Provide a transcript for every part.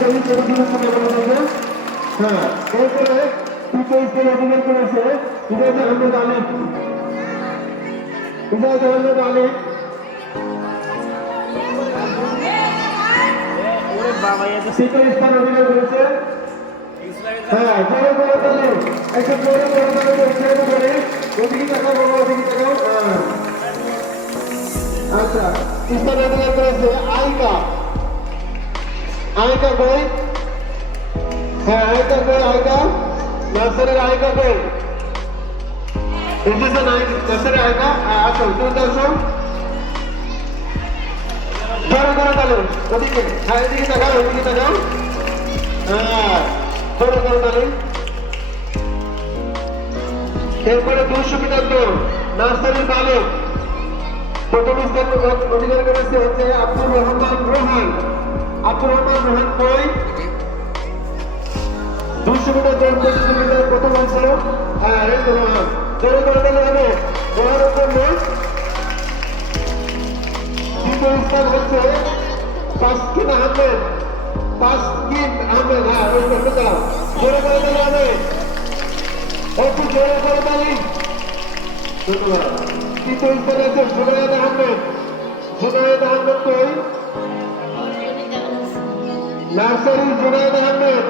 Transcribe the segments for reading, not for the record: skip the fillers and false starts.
জমি প্রতিদিনের সাথে বলা যাবে। হ্যাঁ, এরপরে তৃতীয় স্থানে অধিকার করেছে ইজাজ আহমেদ আলী। ইজাজ আহমেদ আলী তৃতীয় স্থান অধিকার করেছে। হ্যাঁ, জোরে করে তালে একটু জোরে করে তালে উৎসাহিত করে ওদিকে টাকা বলো, ওদিকে টাকাও। আচ্ছা, স্থান অধিকার করেছে আইকা। আইকা কই? হ্যাঁ, আইকা কই? আইকা নার্সারির আইকা কই? এসেছে নার্সারি আইকা। আসো, তুমি তো আসো। জোরে করে তালে ওদিকে। হ্যাঁ, এদিকে তাকাও, ওদিকে তাকাও। হ্যাঁ, জোরে করে তালে। এরপরে 200 মিটার দৌড় নার্সারির বালক প্রথম স্থান অধিকার করেছে হচ্ছে আব্দুর রহমান রোহান। আব্দুর রহমান রোহান কই? 200 মিটার দৌড় প্রতিযোগিতার প্রথম অংশ। হ্যাঁ, রোহান জোরে করে দিলে হবে। রোহানের জন্য দ্বিতীয় স্থান হচ্ছে তাসকিন আহমেদ। তাসকিন আহমেদ। হ্যাঁ, ওই করতে দাও, জোরে করে দিলে হবে। একটু জোরে করে তালি। ধন্যবাদ। তৃতীয় স্থানে আছে জুনায়েদ আহমেদ। জুনায়েদ আহমেদ কই? নার্সারি জুনায়েদ আহমেদ।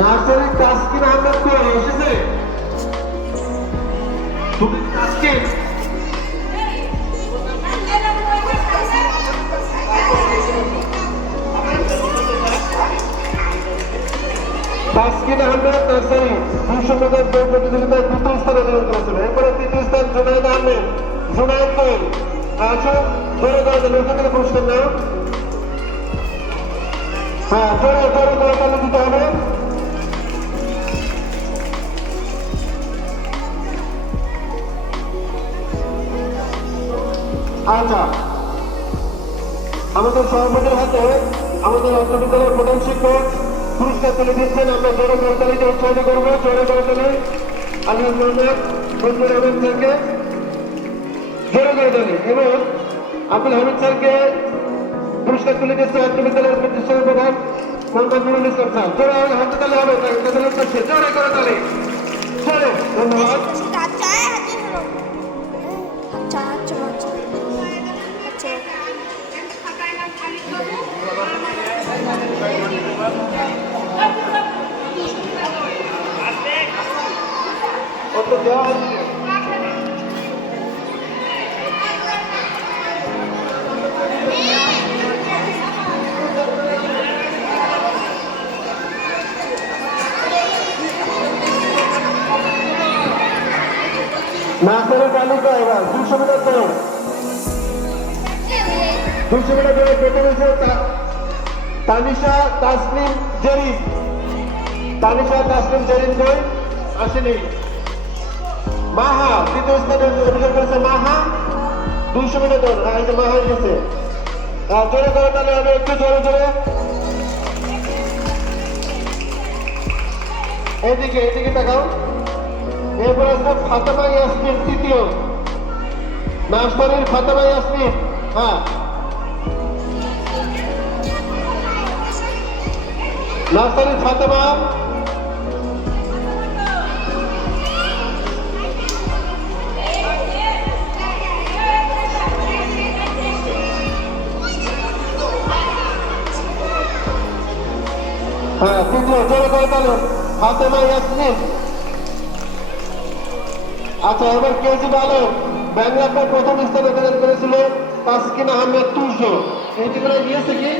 নার্সারি তাসকিন আহমেদ কই এসেছে? তুমি তাসকিন তাসকিন আহমেদ নার্সারি 200 মিটার দৌড় প্রতিযোগিতায় দ্বিতীয় স্থান অধিকার করেছিল। এরপরে তৃতীয় স্থান জুনায়েদ আহমেদ। জুনায়েদ কই? আসো, জোরে করে দেন, ওখান থেকে পুরস্কার নাও। হ্যাঁ, জোরে জোরে করে তালে দিতে হবে। আচ্ছা, আমাদের সভাপতির হাতে আমাদের অর্থ বিদ্যালয়ের প্রধান শিক্ষক পুরস্কার তুলে দিচ্ছেন। আমরা জোরে করতালিতে উৎসাহিত করবো। জোরে করতালি আলী মোহাম্মদ ফজলুর রহমান স্যারকে জোরে করতালি এবং আব্দুল হামিদ স্যারকে পুরস্কার তুলে দিচ্ছে অর্থ বিদ্যালয়ের প্রতিষ্ঠান প্রধান মোহাম্মদ নুরুল ইসলাম স্যার। জোরে হাতে তালে হবে, জোরে করে তালি। জোরে, ধন্যবাদ। নার্সারি তালিকা এবার 200 মিটার দৌড়। 200 মিটার দৌড়ে প্রথম হয়েছে তানিশা তাসনিম জেরিন। তানিশা তাসনিম জেরিন কই? আসেনি। মাহা তৃতীয় স্থানে অধিকার করেছে। মাহা 200 মিটার দৌড়। হ্যাঁ, এই যে মাহা গেছে। জোরে করে তাহলে হবে, একটু জোরে জোরে। এদিকে এদিকে তাকাও। এরপরে আসবে ফাতেমা ইয়াসমিন তৃতীয়। নার্সারির ফাতেমা ইয়াসমিন। হ্যাঁ, নার্সারির ফাতেমা। হ্যাঁ, তৃতীয়, জোরে করে তাহলে ফাতেমা ইয়াসমিন। আচ্ছা, এবার কেজি বালক ব্যাংলাপে প্রথম স্থান অধিকার করেছিল তাসকিন আহমেদ তুর্য। এইগুলো নিয়েছে কি?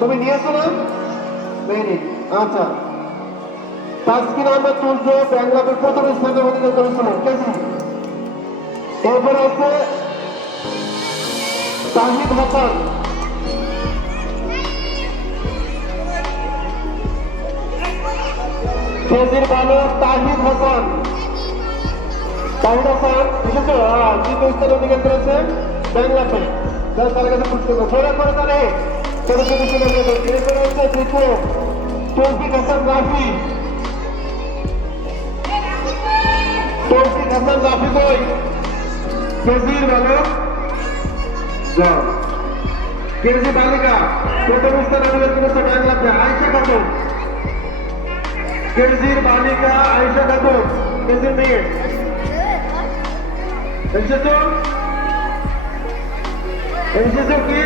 তুমি নিয়েছো না? নেই। আচ্ছা, তাসকিন আহমেদ তুর্য ব্যাংলাপে প্রথম স্থানে অধিকার করেছিল কেজি। এরপরে আছে তাহিদ হাসান। কেজির বালক তাহিদ হাসান। তাহিদ হাসান এসেছে। তৃতীয় স্থানে অধিকার করেছে ব্যাংলাপে। তার কাছে পুরস্কার জোরে করে তাহলে তাদের প্রতি এরপরে হচ্ছে দ্বিতীয় তৌফিক হাসান রাফি। তৌফিক হাসান রাফি কই কেজির বালক কেজি বালিকা প্রথম স্থান অধিকার করেছে বাংলাতে আয়েশা খাতুন। কেজির বালিকা আয়েশা খাতুন কেজির মেয়ে এসেছো কি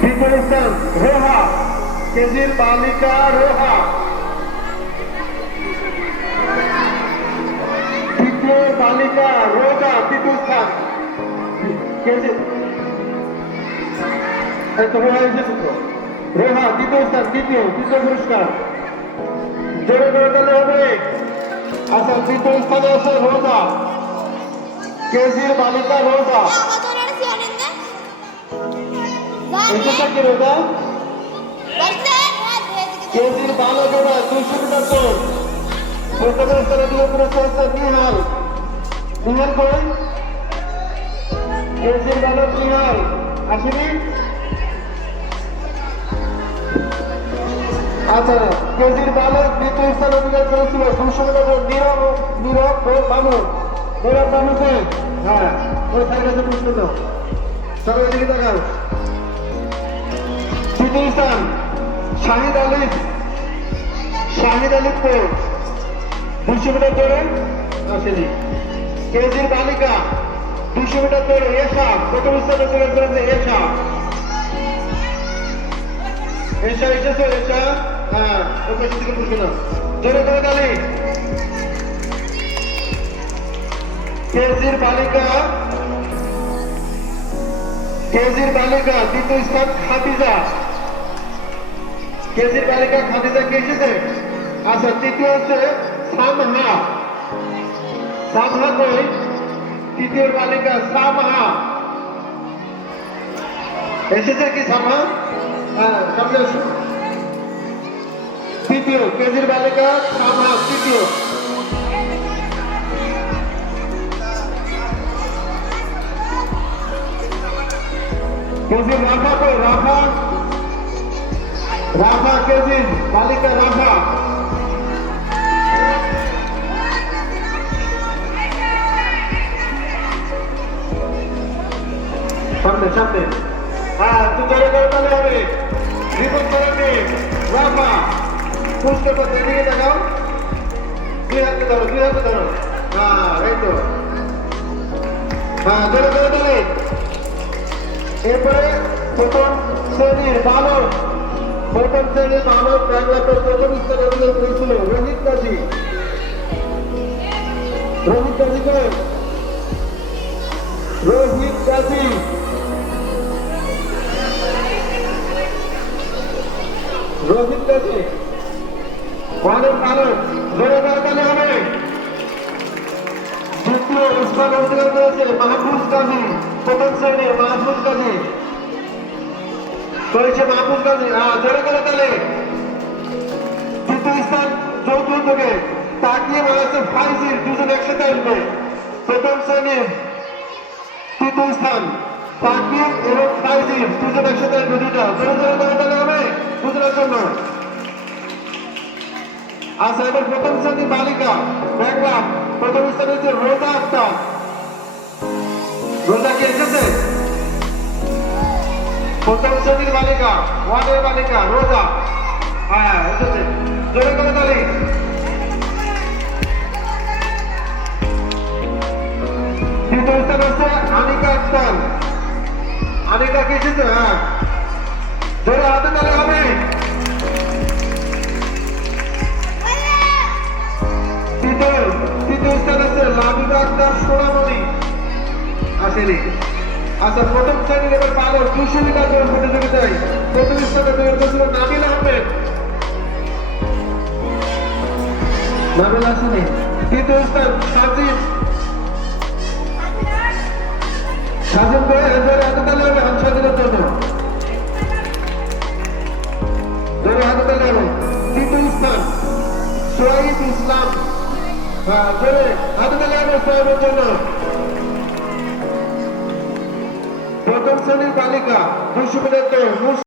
দ্বিতীয় স্থান রোহা কেজির বালিকা রোহা। তৃতীয় বালিকা রোজা তৃতীয় স্থান কেজি রোহা এসেছে তো রোহা তৃতীয় স্থান তৃতীয় পুরস্কার জোরে করে দিলে হবে। আচ্ছা তৃতীয় স্থানে আছে রোজা কেজির বালিকা রোজা এসেছে কি রোজা কেজির বালকেরা 200 মিটার দৌড় প্রথম স্থানে দিয়ে পুরস্কার নিহাল। নিহাল কই কেজির বালক নিহাল আসেনি। আচ্ছা কেজির বালক দ্বিতীয় স্থান অধিকার করেছিল 200 মিটার নীরব বামুন নীরব বামুকে হ্যাঁ ওই স্যারের কাছে পুরস্কার দাও সবাই দিকে দেখাও। তৃতীয় স্থান শাহিদ আলিফ 200 মিটার দৌড়ে আসেনি। কেজির বালিকা 200 মিটার দৌড়ে এশা প্রথম স্থান অধিকার করেছে এশা এসেছো এশা হ্যাঁ ওর কাছে থেকে বুঝবে না জোরে করে তালি। কেজির বালিকা দ্বিতীয় স্থান খাদিজা কেজির বালিকা খাদিজা কে এসেছে। আচ্ছা তৃতীয় হচ্ছে সামহা কই তৃতীয় বালিকা সামহা এসেছে কি সামহা হ্যাঁ সামনে আসুন। তৃতীয় কেজির বালিকা সামহা তৃতীয়। কেজির রাফা কই রাফা কেজির বালিকা রাফা সামনে হ্যাঁ তুই জোরে করে তাহলে হবে। রিপোর্ট করে নে রাফা পুরস্কার পাত্র এদিকে দেখাও দুই হাতে ধরো হ্যাঁ এই তো হ্যাঁ জোরে করে তাহলে। এরপরে প্রথম শ্রেণীর বালক বাংলাতে প্রথম স্থানে অধিকার করেছিল রোহিত গাজী করে রোহিত গাজী বালক জোরে দরকারে হবে। দ্বিতীয় স্থান অধিকার করেছে মাহফুজ গাজী প্রথম শ্রেণীর মাহফুজ গাজী করেছে মাহফুজ গাজী জোরে করে তাহলে। তৃতীয় স্থান চৌদ্দ থেকে তাকিয়ে বলেছে ফাইজির দুজন একসাথে আসবে প্রথম শ্রেণীর তৃতীয় স্থান তাকিয়ে এবং ফাইজির দুজন একসাথে আসবে দুটা জোরে জোরে করে তাহলে হবে বুঝানোর জন্য। আচ্ছা এবার প্রথম শ্রেণীর বালিকা দেখলাম প্রথম স্থানে হচ্ছে রোজা আক্তার রোজা কে এসেছে প্রথম শ্রেণীর বালিকা ওয়ার্ডের বালিকা রোজা হ্যাঁ এসেছে জোরে করে তালি। দ্বিতীয় স্থান হচ্ছে আনিকা আক্তার আনিকা কে এসেছে হ্যাঁ জোরে হাতে তালে হবে। তৃতীয় স্থান হচ্ছে লাবিবা আক্তার সোনামণি আসেনি। আচ্ছা প্রথম শ্রেণীর এবার বালক 200 মিটার দৌড় প্রতিযোগিতায় প্রথম স্থানে তৈরি করেছিল নাবিল আহমেদ নাবিল আসেনি। দ্বিতীয় স্থান সাজিদ ভাই হাতে তালে হবে স্বাধীনের জন্য হাতে তালে হবে। তৃতীয় স্থান শহীদ ইসলাম জোরে হাতে তালে হবে সাহেবের জন্য প্রথম শ্রেণীর বালিকা 200 মিটার দৌড়